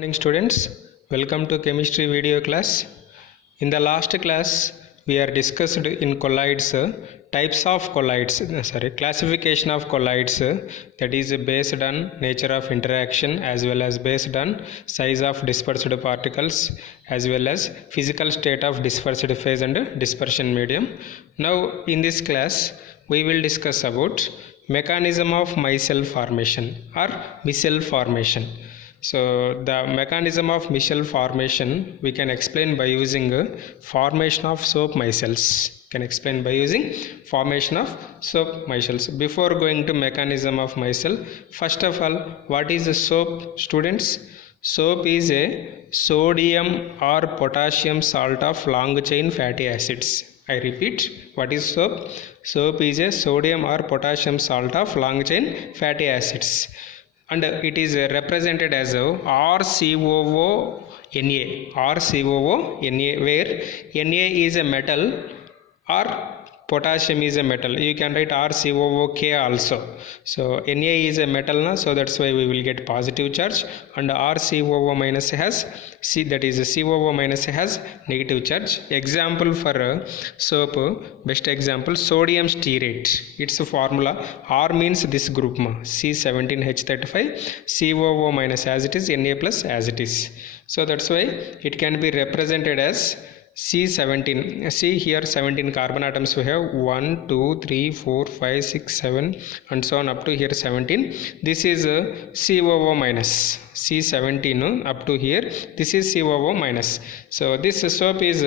Morning students, welcome to chemistry video class. In the last class we are discussed in colloids types of colloids, classification of colloids, that is based on nature of interaction as well as based on size of dispersed particles as well as physical state of dispersed phase and dispersion medium. Now in this class we will discuss about mechanism of micelle formation or micelle formation. So the mechanism of micelle formation we can explain by using formation of soap micelles. Can explain by using formation of soap micelles. Before going to mechanism of micelle, first of all, what is a soap, students? Soap is a sodium or potassium salt of long chain fatty acids. I repeat, what is soap? Soap is a sodium or potassium salt of long chain fatty acids, and it is represented as RCOO Na, where Na is a metal or potassium is a metal. You can write RCOOK also. So Na is a metal, so that's why we will get positive charge, and RCOO minus has C, that is COO minus has negative charge. Example for soap, best example, sodium stearate. Its formula R means this group C17H35, COO minus as it is, Na plus as it is. So that's why it can be represented as C17. See here 17 carbon atoms we have 1, 2, 3, 4, 5, 6, 7 and so on up to here 17. This is COO minus. C17 up to here, this is COO minus. So this soap is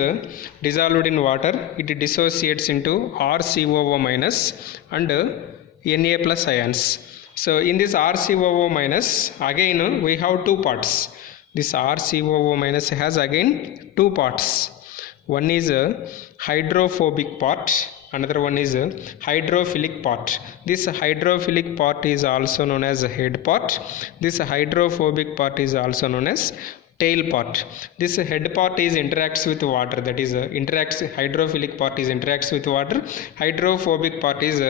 dissolved in water. It dissociates into RCOO minus and Na plus ions. So in this RCOO minus, again we have two parts. This RCOO minus has again two parts. One is a hydrophobic part, another one is a hydrophilic part. This hydrophilic part is also known as a head part. This hydrophobic part is also known as tail part. This head part is interacts with water, that is hydrophilic part is interacts with water. Hydrophobic part is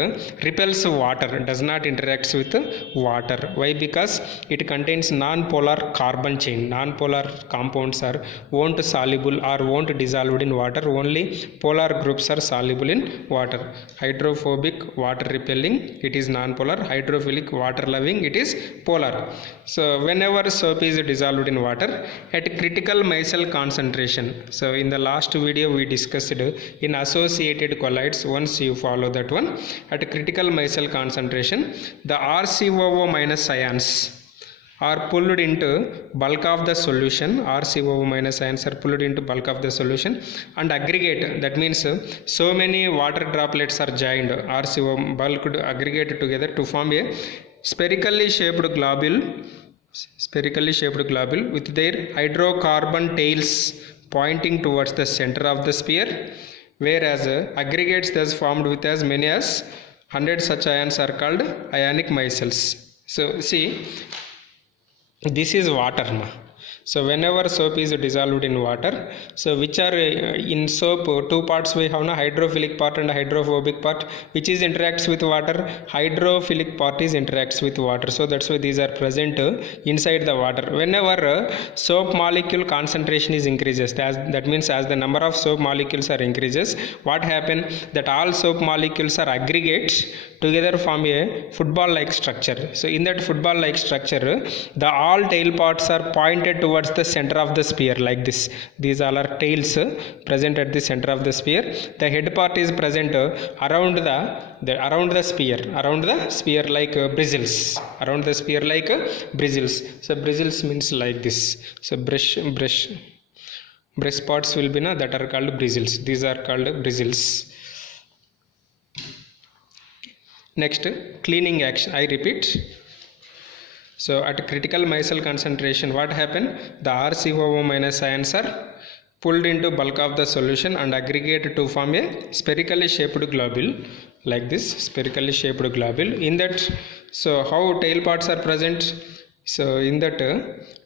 repels water, does not interacts with water. Why? Because it contains non-polar carbon chain. Non-polar compounds are won't soluble or won't dissolved in water. Only polar groups are soluble in water. Hydrophobic, water repelling, it is non-polar. Hydrophilic, water loving, it is polar. So whenever soap is dissolved in water at critical micelle concentration. So in the last video we discussed in associated colloids. Once you follow that one, at critical micelle concentration, the RCOO minus ions are pulled into bulk of the solution. RCOO minus ions are pulled into bulk of the solution and aggregate. That means so many water droplets are joined, RCOO bulk aggregate together to form a spherically shaped globule with their hydrocarbon tails pointing towards the center of the sphere, whereas aggregates thus formed with as many as 100 such ions are called ionic micelles. So see, this is water. So whenever soap is dissolved in water, so which are in soap, two parts we have, hydrophilic part and hydrophobic part. Which is interacts with water? Hydrophilic part is interacts with water. So that's why these are present inside the water. Whenever soap molecule concentration is increases, that means as the number of soap molecules are increases, what happen? That all soap molecules are aggregates together form a football like structure. So in that football like structure, the all tail parts are pointed towards the center of the sphere like this. These all are tails present at the center of the sphere. The head part is present around the sphere like bristles. Around the sphere like bristles. So bristles means like this. So breast parts will be that are called bristles. These are called bristles. Next, cleaning action. I repeat. So at critical micelle concentration, what happened? The RCOO minus ions are pulled into bulk of the solution and aggregate to form a spherically shaped globule like this. Spherically shaped globule. In that, so how tail parts are present? So in that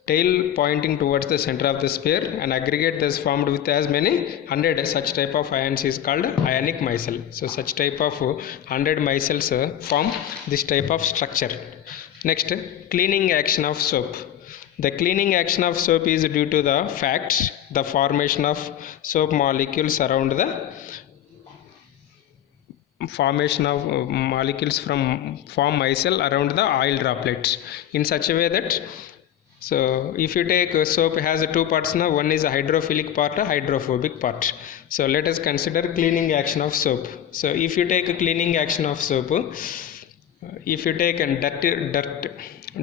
tail pointing towards the center of the sphere, an aggregate thus formed with as many 100 such type of ions is called ionic micelle. So such type of 100 micelles form this type of structure. Next, cleaning action of soap. The cleaning action of soap is due to the fact the formation of soap molecules around the formation of molecules from form micelle around the oil droplets in such a way that, so if you take soap has two parts now, one is a hydrophilic part, a hydrophobic part. So let us consider cleaning action of soap. So if you take a cleaning action of soap, if you take a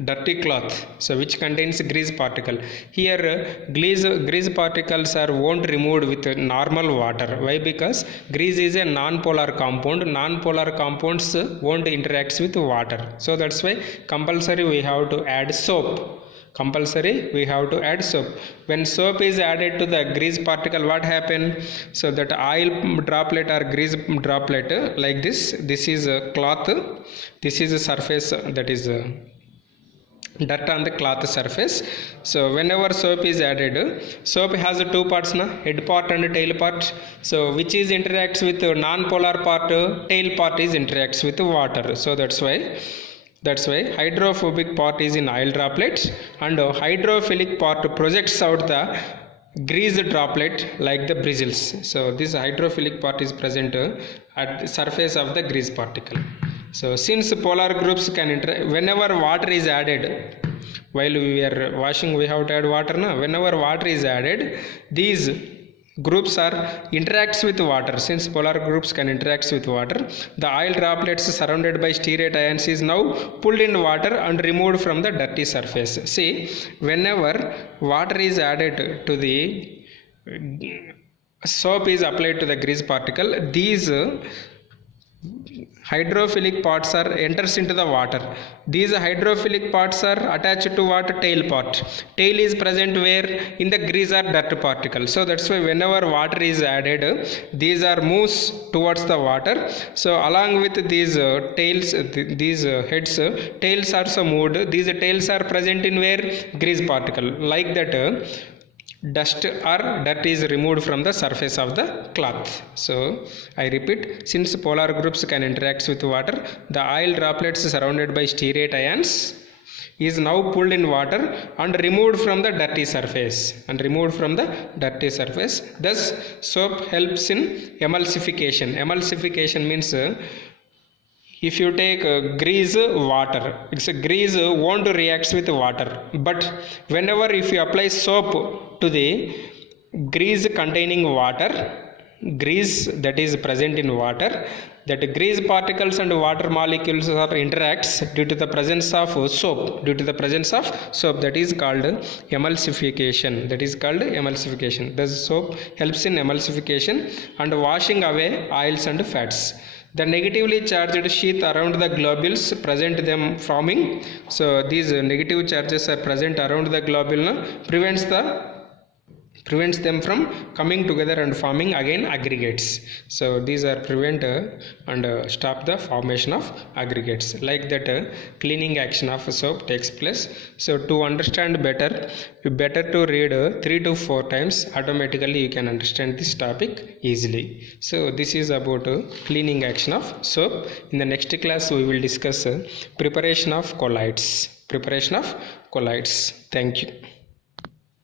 dirty cloth, so which contains grease particle, here grease particles are won't removed with normal water. Why? Because grease is a non-polar compound. Non-polar compounds won't interact with water, so that's why compulsory we have to add soap. We have to add soap. When soap is added to the grease particle, what happen? So that oil droplet or grease droplet like this is a cloth, this is a surface, that is dirt on the cloth surface. So whenever soap is added, soap has two parts na, head part and tail part. So which is interacts with non-polar part, tail part is interacts with water. So that's why hydrophobic part is in oil droplets and hydrophilic part projects out the grease droplet like the bristles. So this hydrophilic part is present at the surface of the grease particle. So since polar groups can interact, whenever water is added, while we are washing we have to add water now. Whenever water is added, these groups are interacts with water. Since polar groups can interact with water, the oil droplets surrounded by stearate ions is now pulled in water and removed from the dirty surface. See, whenever water is added to the soap is applied to the grease particle, these hydrophilic parts are enters into the water. These hydrophilic parts are attached to what? Tail part. Tail is present where? In the grease or dirt particle. So that's why whenever water is added, these are moves towards the water. So along with these tails, these heads, tails also moved. These tails are present in where? Grease particle. Like that, dust or dirt is removed from the surface of the cloth. So I repeat, since polar groups can interact with water, the oil droplets surrounded by stearate ions is now pulled in water and removed from the dirty surface. Thus soap helps in emulsification. Emulsification means if you take grease water, it's a grease won't react with water, but whenever if you apply soap to the grease containing water, grease that is present in water, that grease particles and water molecules are interacts due to the presence of soap. That is called emulsification. Thus soap helps in emulsification and washing away oils and fats. The negatively charged sheath around the globules present them forming. So these negative charges are present around the globule, prevents them from coming together and forming again aggregates. So these are prevent and stop the formation of aggregates. Like that, cleaning action of soap takes place. So to understand better, you better to read 3 to 4 times. Automatically you can understand this topic easily. So this is about cleaning action of soap. In the next class we will discuss preparation of colloids. Thank you.